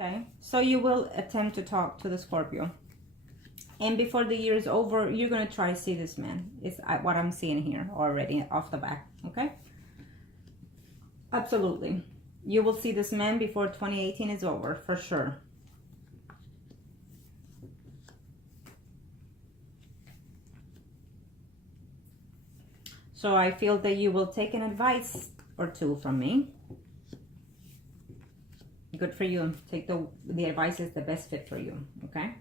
Okay, so you will attempt to talk to the Scorpio. And before the year is over, you're going to try to see this man. It's what I'm seeing here already off the back. Okay? Absolutely. You will see this man before 2018 is over, for sure. So I feel that you will take an advice or two from me. Good for you. Take the advice is the best fit for you. Okay?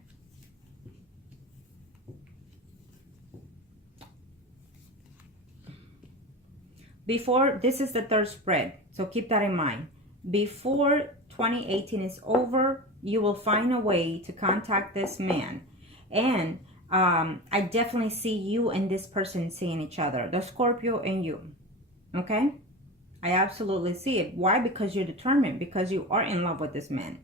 Before, this is the third spread, so keep that in mind. Before 2018 is over, you will find a way to contact this man. And I definitely see you and this person seeing each other, the Scorpio and you. Okay? I absolutely see it. Why? Because you're determined, because you are in love with this man.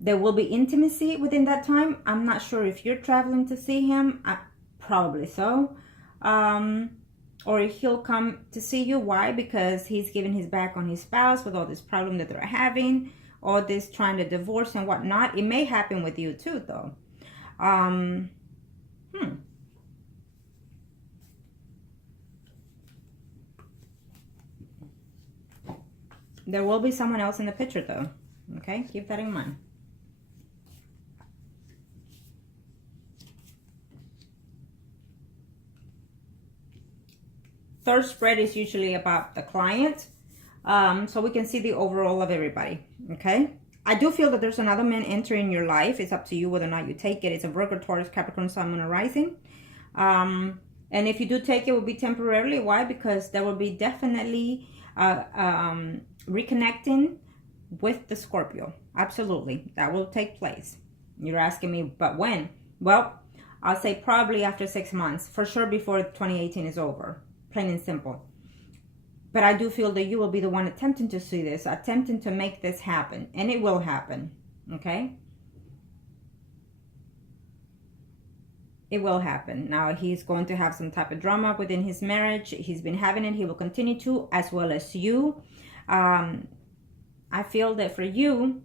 There will be intimacy within that time. I'm not sure if you're traveling to see him. Probably so. Or he'll come to see you. Why? Because he's giving his back on his spouse with all this problem that they're having, all this trying to divorce and whatnot. It may happen with you too, though. There will be someone else in the picture, though. Okay, keep that in mind. Third spread is usually about the client, so we can see the overall of everybody. Okay, I do feel that there's another man entering your life. It's up to you whether or not you take it. It's a Virgo, Taurus, Capricorn, Sun, Moon, or Rising. And if you do take it, will be temporarily. Why? Because there will be definitely reconnecting with the Scorpio. Absolutely, that will take place. You're asking me, but when? Well, I'll say probably after 6 months, for sure before 2018 is over. Plain and simple. But I do feel that you will be the one attempting to see this, attempting to make this happen, and it will happen. Okay, it will happen. Now, he's going to have some type of drama within his marriage. He's been having it. He will continue to, as well as you. I feel that for you,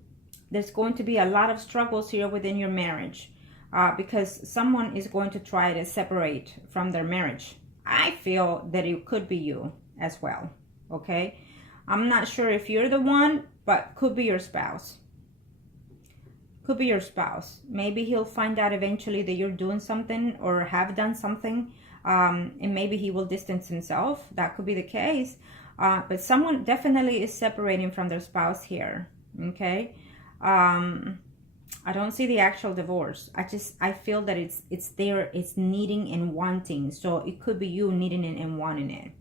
there's going to be a lot of struggles here within your marriage, because someone is going to try to separate from their marriage. I feel that it could be you as well. Okay, I'm not sure if you're the one, but could be your spouse. Could be your spouse. Maybe he'll find out eventually that you're doing something or have done something, and maybe he will distance himself. That could be the case. But someone definitely is separating from their spouse here. Okay, I don't see the actual divorce. I feel that it's there. It's needing and wanting. So it could be you needing it and wanting it.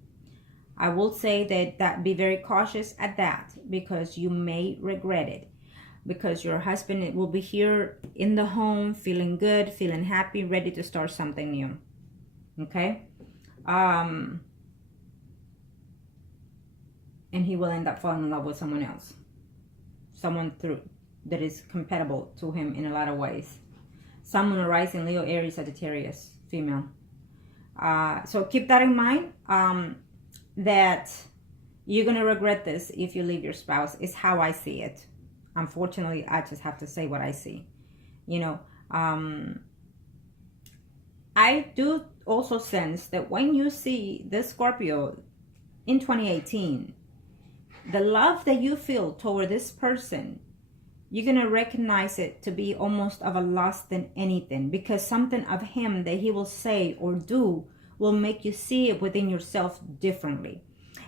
I will say that be very cautious at that, because you may regret it. Because your husband will be here in the home, feeling good, feeling happy, ready to start something new. Okay? And he will end up falling in love with someone else. Someone that is compatible to him in a lot of ways. Sun, Moon, Rising, Leo, Aries, Sagittarius, female. So keep that in mind, that you're going to regret this if you leave your spouse, is how I see it. Unfortunately, I just have to say what I see. You know, I do also sense that when you see this Scorpio in 2018, the love that you feel toward this person, you're going to recognize it to be almost of a loss than anything, because something of him that he will say or do will make you see it within yourself differently.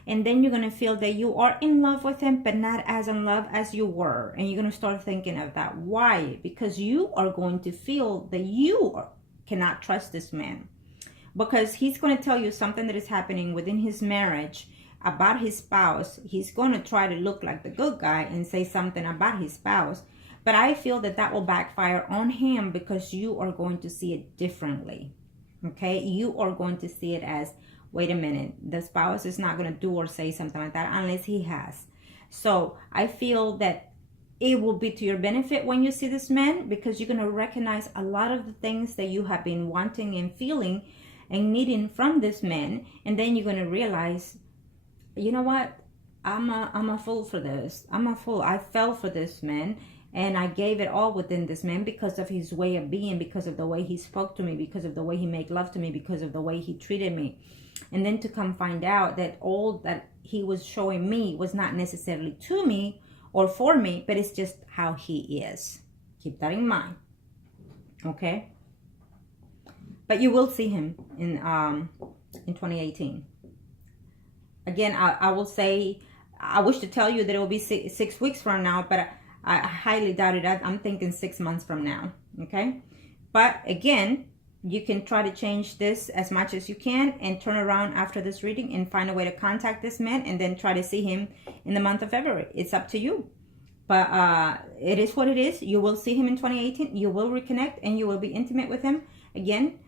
And then you're going to feel that you are in love with him, but not as in love as you were. And you're going to start thinking of that. Why? Because you are going to feel that you cannot trust this man. Because he's going to tell you something that is happening within his marriage about his spouse. He's going to try to look like the good guy and say something about his spouse. But I feel that that will backfire on him, because you are going to see it differently. Okay? You are going to see it as, wait a minute, the spouse is not going to do or say something like that unless he has. So I feel that it will be to your benefit when you see this man, because you're going to recognize a lot of the things that you have been wanting and feeling and needing from this man. And then you're going to realize, you know what? I'm a fool for this. I'm a fool. I fell for this man, and I gave it all within this man because of his way of being, because of the way he spoke to me, because of the way he made love to me, because of the way he treated me. And then to come find out that all that he was showing me was not necessarily to me or for me, but it's just how he is. Keep that in mind. Okay? But you will see him in 2018. Again, I will say, I wish to tell you that it will be 6 weeks from now, but I highly doubt it. I'm thinking 6 months from now. Okay? But again, you can try to change this as much as you can and turn around after this reading and find a way to contact this man and then try to see him in the month of February. It's up to you. But it is what it is. You will see him in 2018. You will reconnect and you will be intimate with him. Again,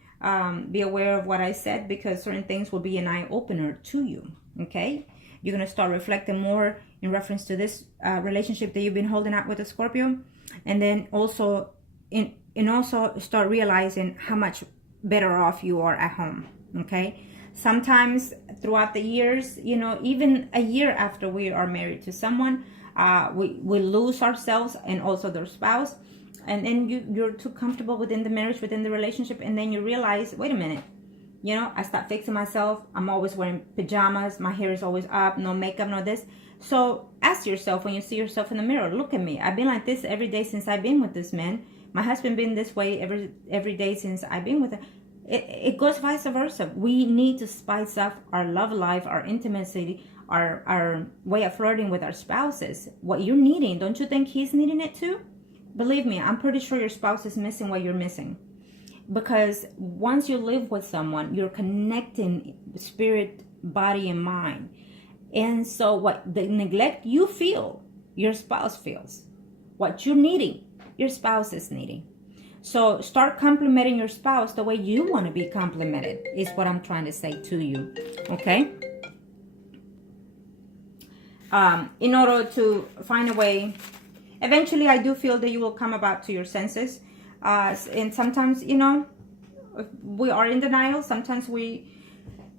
be aware of what I said, because certain things will be an eye-opener to you. Okay? You're going to start reflecting more in reference to this relationship that you've been holding out with a Scorpio. And then also also start realizing how much better off you are at home. Okay? Sometimes throughout the years, you know, even a year after we are married to someone, we lose ourselves and also their spouse. And then you're too comfortable within the marriage, within the relationship. And then you realize, wait a minute, you know, I stopped fixing myself. I'm always wearing pajamas. My hair is always up. No makeup, no this. So ask yourself, when you see yourself in the mirror, look at me. I've been like this every day since I've been with this man. My husband been this way every day since I've been with him. It goes vice versa. We need to spice up our love life, our intimacy, our way of flirting with our spouses. What you're needing, don't you think he's needing it too? Believe me, I'm pretty sure your spouse is missing what you're missing. Because once you live with someone, you're connecting spirit, body, and mind. And so what the neglect you feel, your spouse feels. What you're needing, your spouse is needing. So start complimenting your spouse the way you want to be complimented, is what I'm trying to say to you. Okay? In order to find a way, eventually I do feel that you will come about to your senses. And sometimes, you know, we are in denial. Sometimes we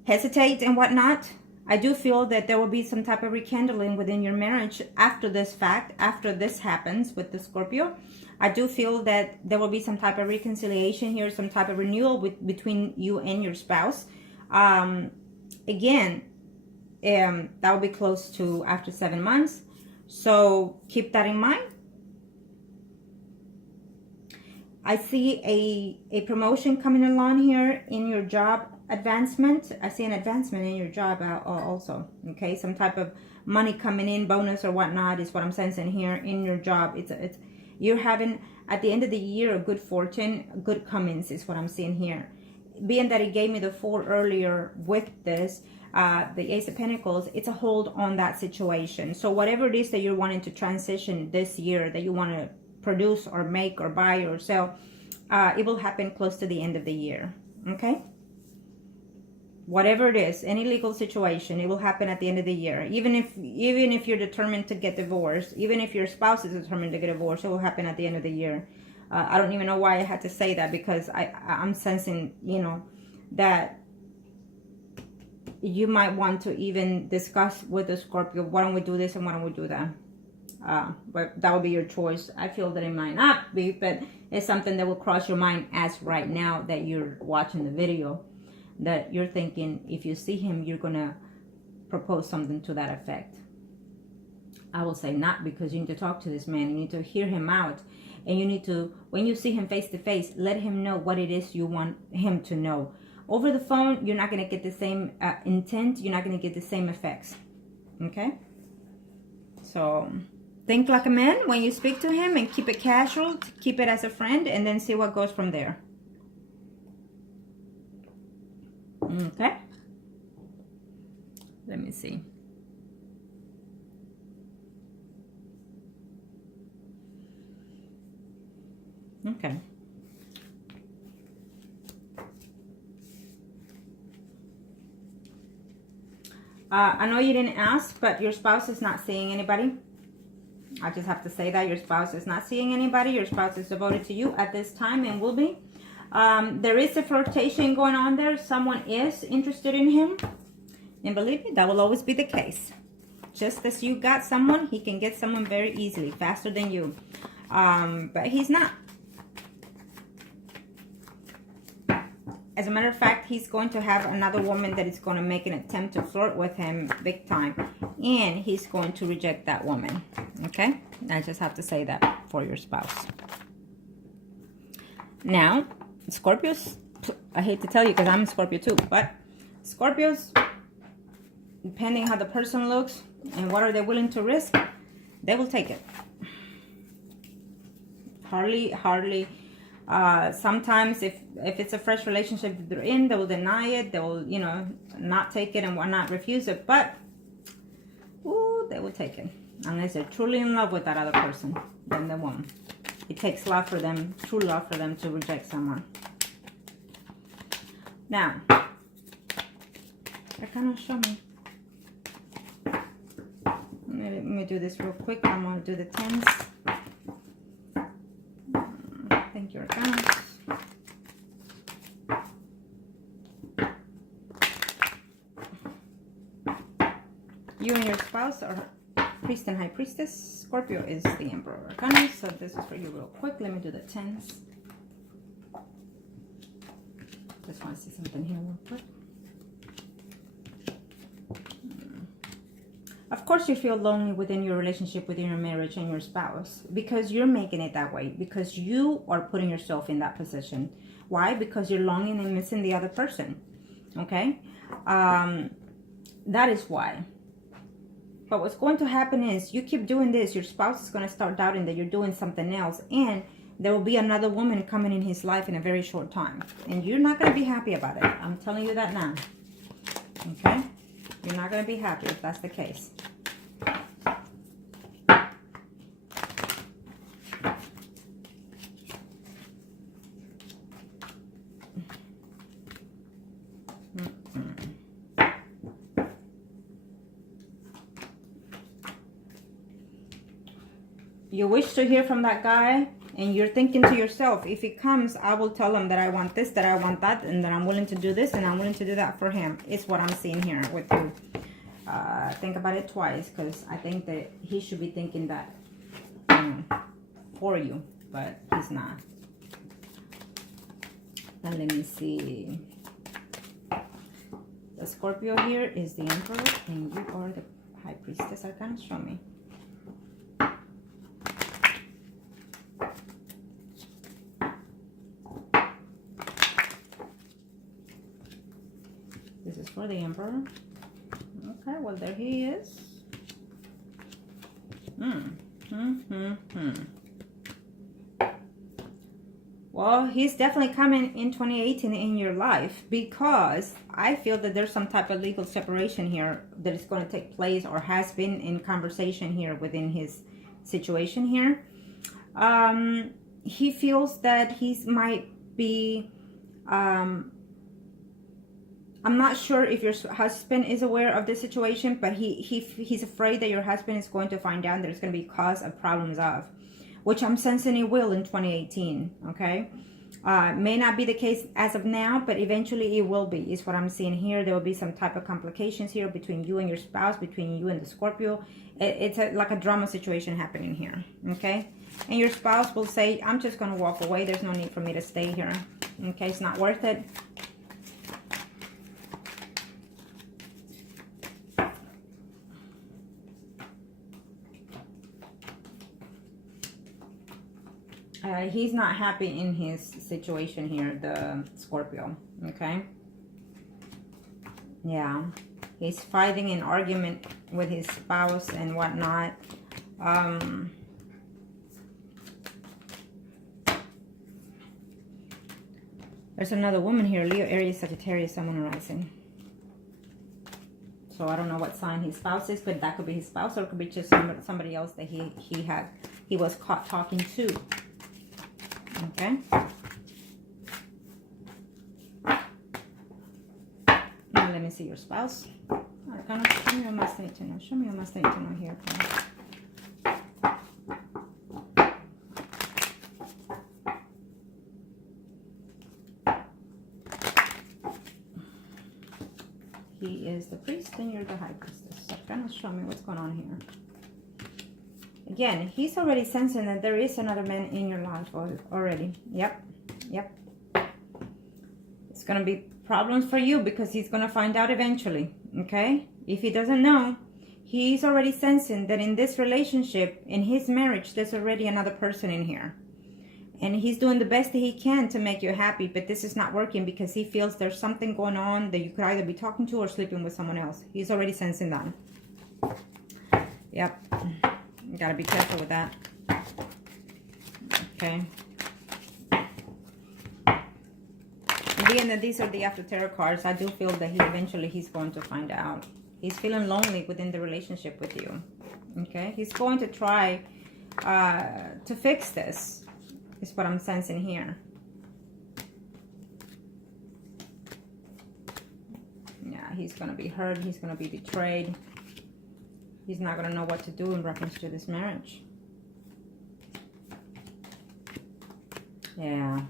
hesitate and whatnot. I do feel that there will be some type of rekindling within your marriage after this fact, after this happens with the Scorpio. I do feel that there will be some type of reconciliation here, some type of renewal between you and your spouse. Again, that will be close to after 7 months. So keep that in mind. I see a promotion coming along here in your job advancement. I see an advancement in your job also. Okay, some type of money coming in, bonus or whatnot is what I'm sensing here in your job. It's you're having at the end of the year a good fortune, good comings is what I'm seeing here. Being that it gave me the 4 earlier with this, the Ace of Pentacles, it's a hold on that situation. So whatever it is that you're wanting to transition this year, that you want to produce or make or buy or sell, it will happen close to the end of the year. Okay? Whatever it is, any legal situation, it will happen at the end of the year. Even if you're determined to get divorced, even if your spouse is determined to get divorced, it will happen at the end of the year. I don't even know why I had to say that, because I'm sensing, you know, that you might want to even discuss with the Scorpio, why don't we do this and why don't we do that? But that will be your choice. I feel that it might not be, but it's something that will cross your mind as right now that you're watching the video, that you're thinking if you see him, you're going to propose something to that effect. I will say not, because you need to talk to this man. You need to hear him out. And you need to, when you see him face to face, let him know what it is you want him to know. Over the phone, you're not going to get the same intent. You're not going to get the same effects. Okay? So think like a man when you speak to him, and keep it casual. Keep it as a friend, and then see what goes from there. Okay? Let me see. Okay. I know you didn't ask, but your spouse is not seeing anybody. I just have to say that your spouse is not seeing anybody. Your spouse is devoted to you at this time and will be. There is a flirtation going on there. Someone is interested in him. And believe me, that will always be the case. just as you got someone, he can get someone very easily, faster than you. But he's not. As a matter of fact, he's going to have another woman that is going to make an attempt to flirt with him big time. And he's going to reject that woman. Okay? I just have to say that for your spouse. Now, Scorpios, I hate to tell you because I'm a Scorpio too, but Scorpios, depending how the person looks and what are they willing to risk, they will take it. Hardly. Sometimes if it's a fresh relationship they're in, they will deny it. They will, you know, not take it and not refuse it. But, ooh, they will take it. Unless they're truly in love with that other person, then they won't. It takes love for them, true love for them to reject someone. Now, Arcana, show me. Let me do this real quick. I'm going to do the 10s. Thank you, Arcana. You and your spouse are Priest and High Priestess. Scorpio is the Emperor Arcana. So this is for you real quick. Let me do the 10s. Just want to see something here real quick. Of course you feel lonely within your relationship, within your marriage and your spouse, because you're making it that way, because you are putting yourself in that position. Why? Because you're longing and missing the other person. Okay? That is why. But what's going to happen is you keep doing this, your spouse is going to start doubting that you're doing something else, and there will be another woman coming in his life in a very short time. And you're not going to be happy about it. I'm telling you that now. Okay? You're not going to be happy if that's the case. You wish to hear from that guy, and you're thinking to yourself, if he comes, I will tell him that I want this, that I want that, and that I'm willing to do this, and I'm willing to do that for him. It's what I'm seeing here with you. Think about it twice, because I think that he should be thinking that for you, but he's not. And let me see. The Scorpio here is the Emperor, and you are the High Priestess Arcana. Show me. This is for the Emperor. Okay, well, there he is. Well, he's definitely coming in 2018 in your life, because I feel that there's some type of legal separation here that is going to take place, or has been in conversation here within his situation here. He feels that he might be... I'm not sure if your husband is aware of this situation, but he's afraid that your husband is going to find out there's going to be cause of problems of, which I'm sensing it will in 2018, okay? May not be the case as of now, but eventually it will be, is what I'm seeing here. There will be some type of complications here between you and your spouse, between you and the Scorpio. It's like a drama situation happening here, okay? And your spouse will say, I'm just going to walk away. There's no need for me to stay here, okay? It's not worth it. He's not happy in his situation here, the Scorpio, okay? Yeah, he's fighting an argument with his spouse and whatnot. There's another woman here, Leo, Aries, Sagittarius, Sun, Moon, Rising. So I don't know what sign his spouse is, but that could be his spouse, or it could be just somebody else that he was caught talking to. Okay. Now let me see your spouse. Arcana, show me what must need to know. Show me what must need to know here, please. He is the priest, and you're the High Priestess. Arcana, show me what's going on here. Again, he's already sensing that there is another man in your life already. Yep. It's going to be problems for you because he's going to find out eventually, okay? If he doesn't know, he's already sensing that in this relationship, in his marriage, there's already another person in here. And he's doing the best that he can to make you happy, but this is not working because he feels there's something going on that you could either be talking to or sleeping with someone else. He's already sensing that. Yep. You gotta be careful with that. Okay. Being that these are the after tarot cards, I do feel that he's going to find out. He's feeling lonely within the relationship with you. Okay. He's going to try to fix this, is what I'm sensing here. Yeah, he's going to be hurt. He's going to be betrayed. He's not going to know what to do in reference to this marriage. Yeah.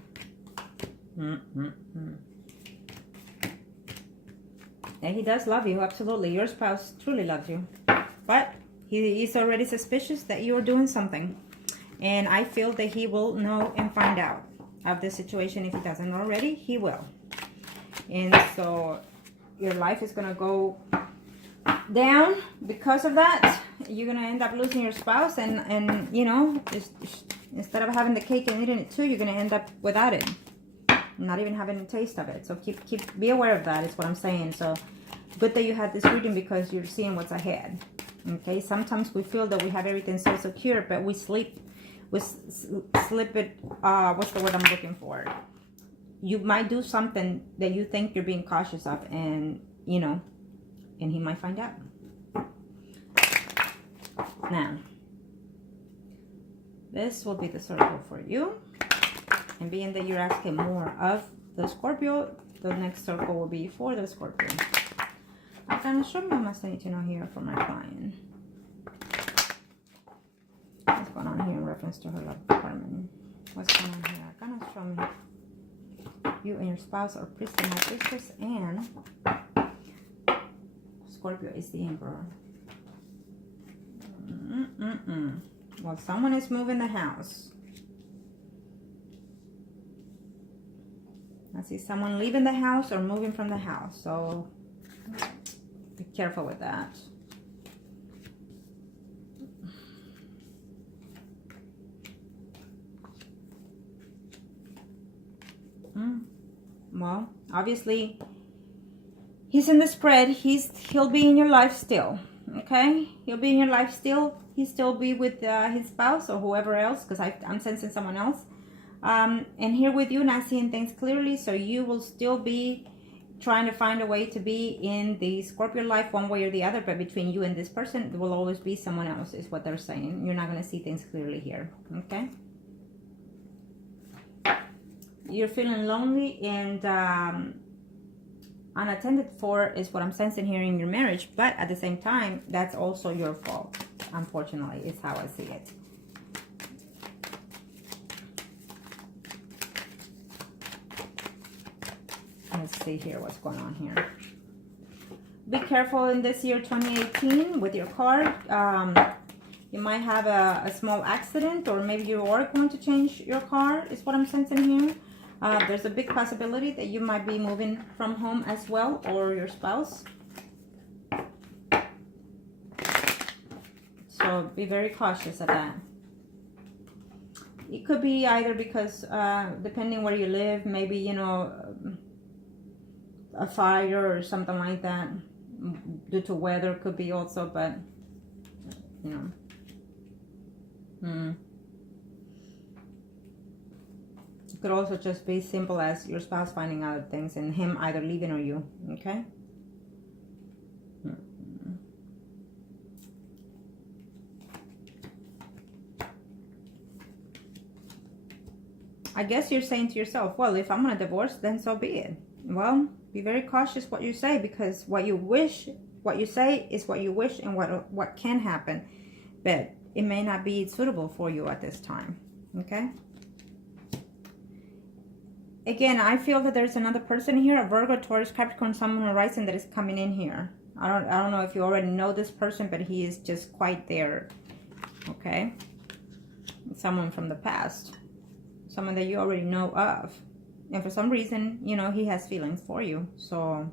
And he does love you, absolutely. Your spouse truly loves you. But he's already suspicious that you're doing something. And I feel that he will know and find out of the situation. If he doesn't already, he will. And so your life is going to go down because of that. You're going to end up losing your spouse, and you know, just instead of having the cake and eating it too, you're going to end up without it, not even having a taste of it. So be aware of that, is what I'm saying. So good that you had this reading because you're seeing what's ahead. Okay, sometimes we feel that we have everything so secure, but we slip it, what's the word I'm looking for? You might do something that you think you're being cautious of, and you know, and he might find out. Now, this will be the circle for you. And being that you're asking more of the Scorpio, the next circle will be for the Scorpio. I'm going to show me what must I need to know here for my client. What's going on here in reference to her love department? What's going on here? I'm going to show me you and your spouse are priest and high priestess, and Scorpio is the Emperor. Well, someone is moving the house. I see someone leaving the house or moving from the house. So be careful with that. Well, obviously, he's in the spread. He'll be in your life still. Okay, he'll be in your life still. He'll still be with his spouse or whoever else, because I'm sensing someone else. And here with you, not seeing things clearly. So you will still be trying to find a way to be in the Scorpio life one way or the other. But between you and this person, there will always be someone else, is what they're saying. You're not going to see things clearly here. Okay. You're feeling lonely and unattended for, is what I'm sensing here in your marriage. But at the same time, that's also your fault, unfortunately, is how I see it. Let's see here what's going on here. Be careful in this year 2018 with your card. You might have a small accident, or maybe you are going to change your car, is what I'm sensing here. There's a big possibility that you might be moving from home as well, or your spouse. So be very cautious of that. It could be either because, depending where you live, maybe, you know, a fire or something like that. Due to weather could be also, but, you know. It could also just be simple as your spouse finding out things and him either leaving or you, okay? I guess you're saying to yourself, well, if I'm going to divorce, then so be it. Well, be very cautious what you say, because what you wish, what you say is what you wish and what can happen. But it may not be suitable for you at this time, okay? Again, I feel that there's another person here, a Virgo, Taurus, Capricorn, Sun, Moon, or Rising, that is coming in here. I don't know if you already know this person, but he is just quite there. Okay? Someone from the past. Someone that you already know of. And for some reason, you know, he has feelings for you. So,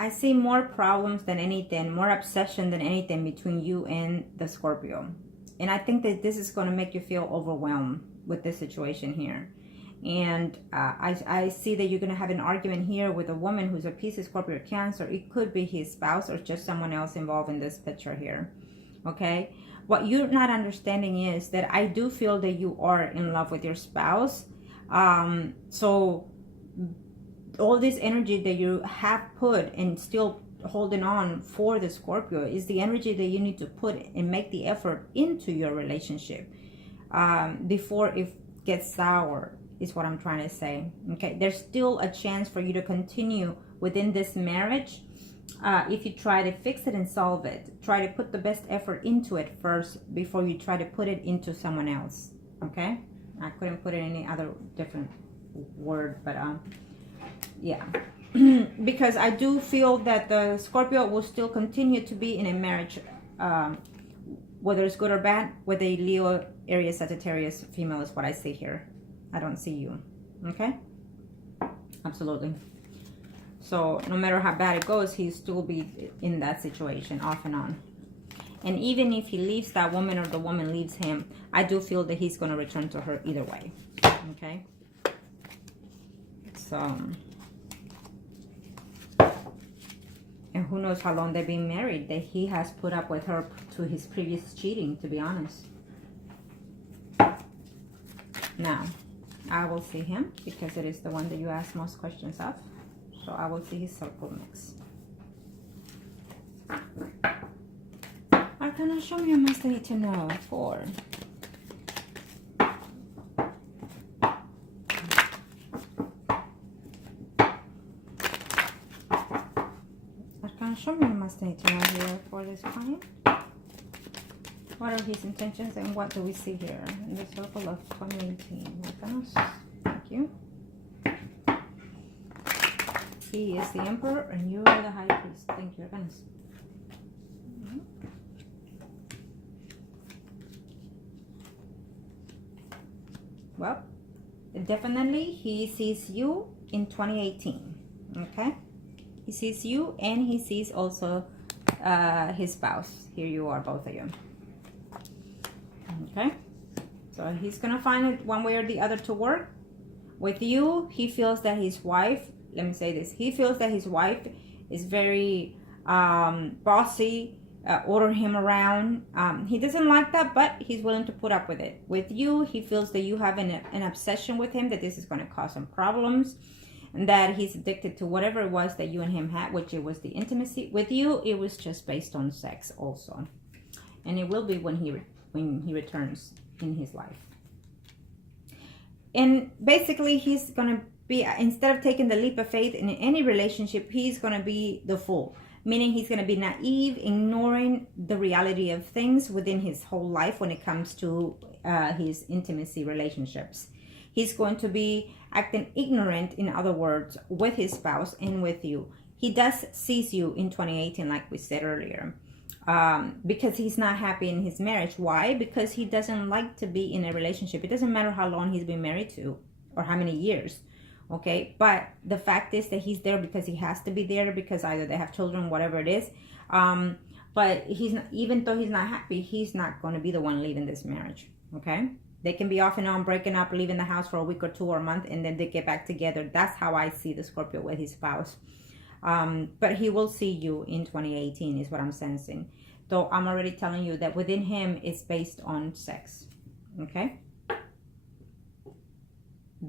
I see more problems than anything, more obsession than anything between you and the Scorpio. And I think that this is going to make you feel overwhelmed with this situation here. And I see that you're going to have an argument here with a woman who's a Pisces, Scorpio, or Cancer. It could be his spouse or just someone else involved in this picture here. Okay? What you're not understanding is that I do feel that you are in love with your spouse. So all this energy that you have put and still holding on for the Scorpio is the energy that you need to put and make the effort into your relationship before it gets sour, is what I'm trying to say. Okay, there's still a chance for you to continue within this marriage if you try to fix it and solve it. Try to put the best effort into it first before you try to put it into someone else. Okay, I couldn't put it in any other different word, but yeah. Because I do feel that the Scorpio will still continue to be in a marriage, whether it's good or bad, with a Leo, Aries, Sagittarius female is what I see here. I don't see you. Okay? Absolutely. So no matter how bad it goes, he'll still be in that situation off and on. And even if he leaves that woman or the woman leaves him, I do feel that he's going to return to her either way. Okay? So... and who knows how long they've been married, that he has put up with her to his previous cheating, to be honest. Now, I will see him because it is the one that you ask most questions of. So I will see his circle next. Arcana, show me a must I need to know for... show me a must need to know here for this client. What are his intentions and what do we see here in the circle of 2018? Thank you. He is the Emperor and you are the High Priest. Thank you, Arcanas. Well, definitely he sees you in 2018. Okay? He sees you and he sees also his spouse. Here you are, both of you. Okay? So he's going to find it one way or the other to work. With you, he feels that his wife, let me say this, he feels that his wife is very bossy, order him around. He doesn't like that, but he's willing to put up with it. With you, he feels that you have an obsession with him, that this is going to cause some problems. And that he's addicted to whatever it was that you and him had, which it was the intimacy. With you, it was just based on sex also. And it will be when he returns in his life. And basically, he's going to be, instead of taking the leap of faith in any relationship, he's going to be the fool. Meaning he's going to be naive, ignoring the reality of things within his whole life when it comes to his intimacy relationships. He's going to be acting ignorant, in other words, with his spouse and with you. He does sees you in 2018, like we said earlier, because he's not happy in his marriage. Why? Because he doesn't like to be in a relationship. It doesn't matter how long he's been married to or how many years. Okay, but the fact is that he's there because he has to be there, because either they have children, whatever it is. But he's not, even though he's not happy, he's not going to be the one leaving this marriage. Okay. They can be off and on, breaking up, leaving the house for a week or two or a month, and then they get back together. That's how I see the Scorpio with his spouse. But he will see you in 2018 is what I'm sensing. Though I'm already telling you that within him, it's based on sex. Okay?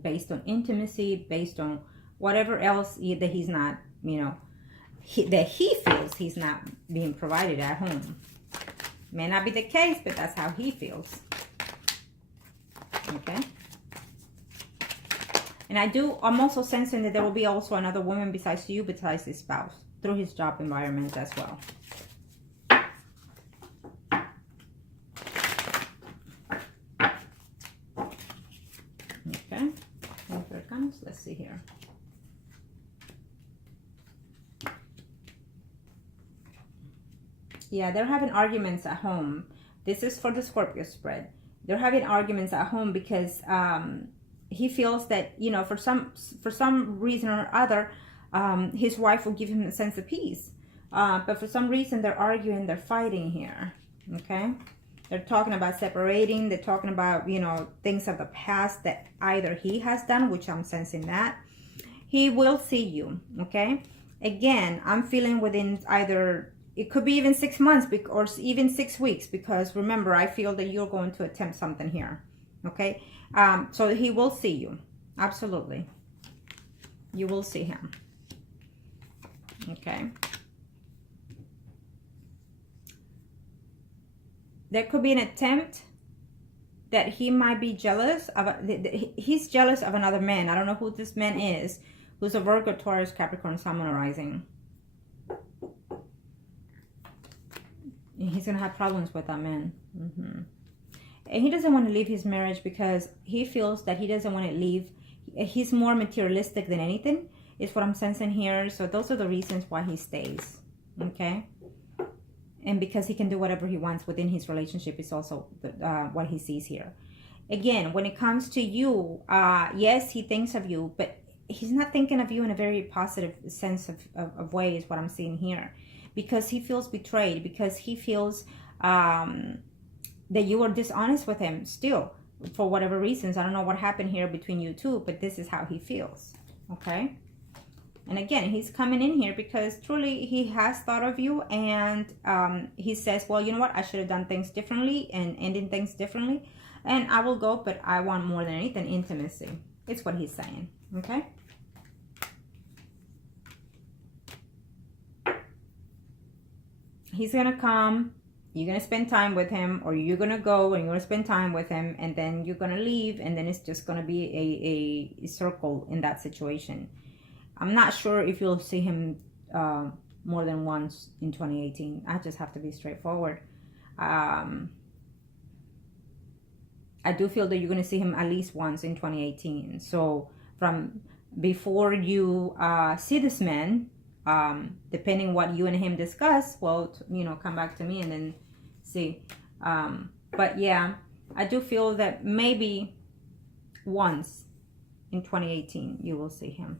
Based on intimacy, based on whatever else that he's not, you know, that he feels he's not being provided at home. May not be the case, but that's how he feels. Okay. And I'm also sensing that there will be also another woman besides you, besides his spouse, through his job environment as well. Okay, and here it comes. Let's see here. Yeah, they're having arguments at home. This is for the Scorpio spread. They're having arguments at home because he feels that, you know, for some reason or other, his wife will give him a sense of peace. But for some reason, they're arguing, they're fighting here. Okay? They're talking about separating. They're talking about, you know, things of the past that either he has done, which I'm sensing that. He will see you. Okay? Again, I'm feeling within either... It could be even 6 months or even 6 weeks, because remember, I feel that you're going to attempt something here. Okay? So he will see you. Absolutely. You will see him. Okay? There could be an attempt that he might be jealous of. He's jealous of another man. I don't know who this man is, who's a Virgo, Taurus, Capricorn, Sun, or Rising. He's going to have problems with that man. And he doesn't want to leave his marriage because he feels that he doesn't want to leave. He's more materialistic than anything, is what I'm sensing here. So those are the reasons why he stays. Okay? And because he can do whatever he wants within his relationship is also what he sees here. Again, when it comes to you, yes, he thinks of you, but he's not thinking of you in a very positive sense of way, is what I'm seeing here. Because he feels betrayed, because he feels that you were dishonest with him still, for whatever reasons. I don't know what happened here between you two, but this is how he feels. Okay? And again, he's coming in here because truly he has thought of you, and he says, well, you know what? I should have done things differently and ending things differently. And I will go, but I want more than anything intimacy. It's what he's saying. Okay? He's going to come, you're going to spend time with him, or you're going to go and you're going to spend time with him, and then you're going to leave, and then it's just going to be a circle in that situation. I'm not sure if you'll see him more than once in 2018. I just have to be straightforward. I do feel that you're going to see him at least once in 2018. So from before you see this man, depending what you and him discuss, well, you know, come back to me and then see. But yeah, I do feel that maybe once in 2018 you will see him.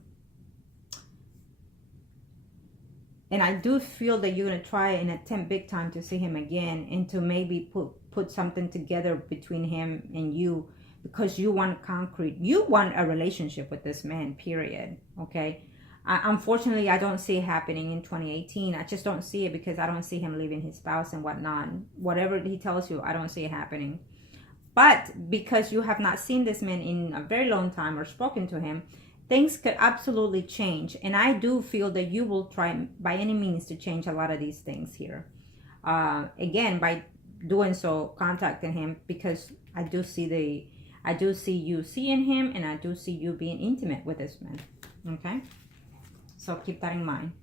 And I do feel that you're going to try and attempt big time to see him again, and to maybe put something together between him and you, because you want concrete. You want a relationship with this man, period. Okay? Unfortunately, I don't see it happening in 2018. I just don't see it because I don't see him leaving his spouse and whatnot. Whatever he tells you, I don't see it happening. But because you have not seen this man in a very long time or spoken to him, things could absolutely change. And I do feel that you will try by any means to change a lot of these things here. Again, by doing so, contacting him, because I do see you seeing him, and I do see you being intimate with this man. Okay? So keep that in mind.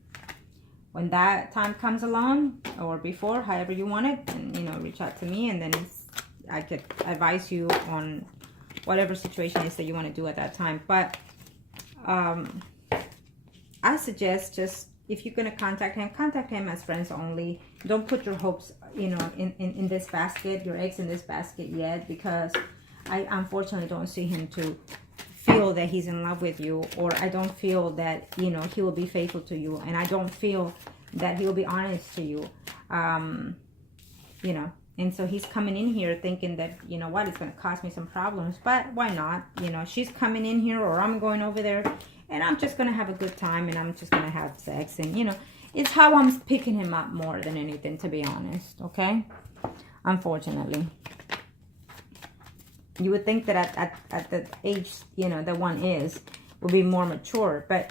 When that time comes along, or before, however you want it, and, you know, reach out to me, and then I could advise you on whatever situation is that you want to do at that time. But I suggest, just if you're going to contact him as friends only. Don't put your hopes, you know, in this basket, your eggs in this basket yet, because I unfortunately don't see him to feel that he's in love with you, or I don't feel that, you know, he will be faithful to you, and I don't feel that he will be honest to you, you know. And so he's coming in here thinking that, you know what, it's going to cause me some problems, but why not? You know, she's coming in here, or I'm going over there, and I'm just going to have a good time, and I'm just going to have sex, and, you know, it's how I'm picking him up more than anything, to be honest. Okay? Unfortunately. You would think that at the age, you know, that one is, will be more mature. But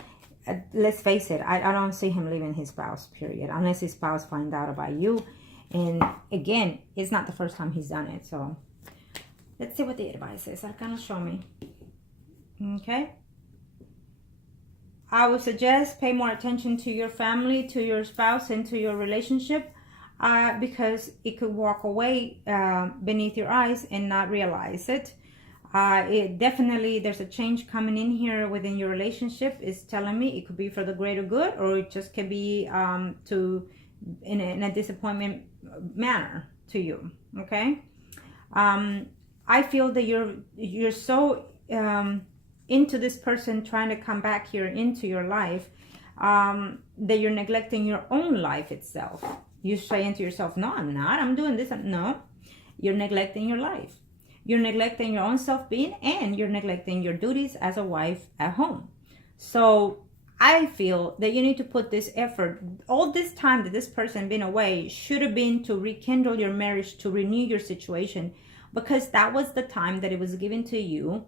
let's face it, I don't see him leaving his spouse, period. Unless his spouse finds out about you. And again, it's not the first time he's done it. So let's see what the advice is. Arcana, show me. Okay. I would suggest pay more attention to your family, to your spouse, and to your relationship, because it could walk away beneath your eyes and not realize it. It definitely, there's a change coming in here within your relationship. It's telling me it could be for the greater good, or it just could be in a disappointment manner to you. Okay. I feel that you're so into this person trying to come back here into your life, that you're neglecting your own life itself. You say to yourself, no, I'm not, I'm doing this. No, you're neglecting your life. You're neglecting your own self-being, and you're neglecting your duties as a wife at home. So I feel that you need to put this effort. All this time that this person been away should have been to rekindle your marriage, to renew your situation, because that was the time that it was given to you,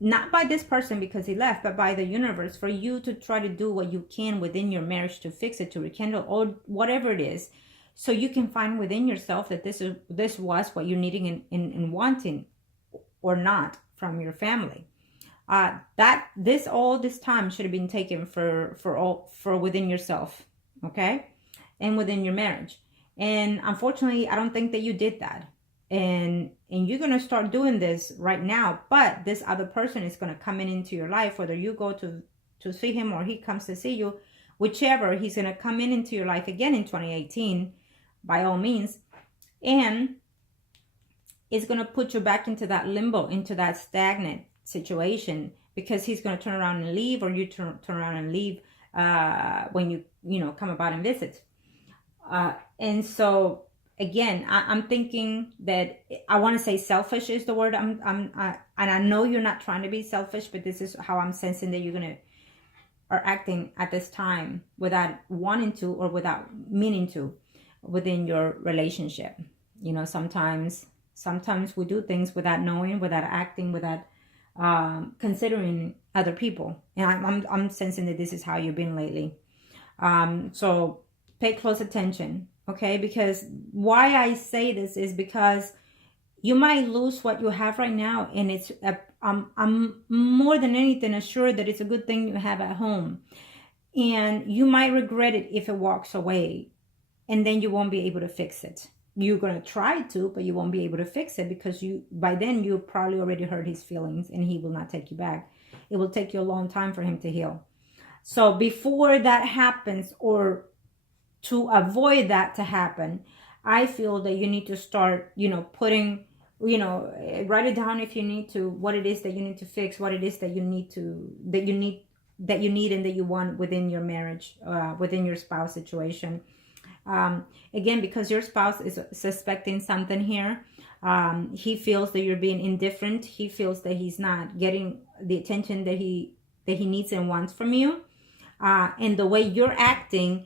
not by this person because he left, but by the universe, for you to try to do what you can within your marriage to fix it, to rekindle, or whatever it is, so you can find within yourself that this was what you're needing and wanting, or not, from your family. That all this time should have been taken for within yourself, okay, and within your marriage. And unfortunately, I don't think that you did that. And you're going to start doing this right now, but this other person is going to come into your life, whether you go to see him or he comes to see you, whichever, he's going to come into your life again in 2018, by all means, and it's going to put you back into that limbo, into that stagnant situation, because he's going to turn around and leave, or you turn around and leave when you come about and visit. And so again, I'm thinking that, I want to say selfish is the word. And I know you're not trying to be selfish, but this is how I'm sensing that you're are acting at this time without wanting to, or without meaning to, within your relationship. Sometimes we do things without knowing, without acting, without considering other people. And I'm sensing that this is how you've been lately. So pay close attention. Okay, because why I say this is because you might lose what you have right now, and it's I'm more than anything assured that it's a good thing you have at home, and you might regret it if it walks away, and then you won't be able to fix it. You're going to try to, but you won't be able to fix it, because by then you probably already hurt his feelings, and he will not take you back. It will take you a long time for him to heal. So before that happens, or to avoid that to happen, I feel that you need to start, putting, write it down if you need to, what it is that you need to fix, what it is that you need and that you want within your marriage, within your spouse situation. Again, because your spouse is suspecting something here. He feels that you're being indifferent. He feels that he's not getting the attention that he needs and wants from you. And the way you're acting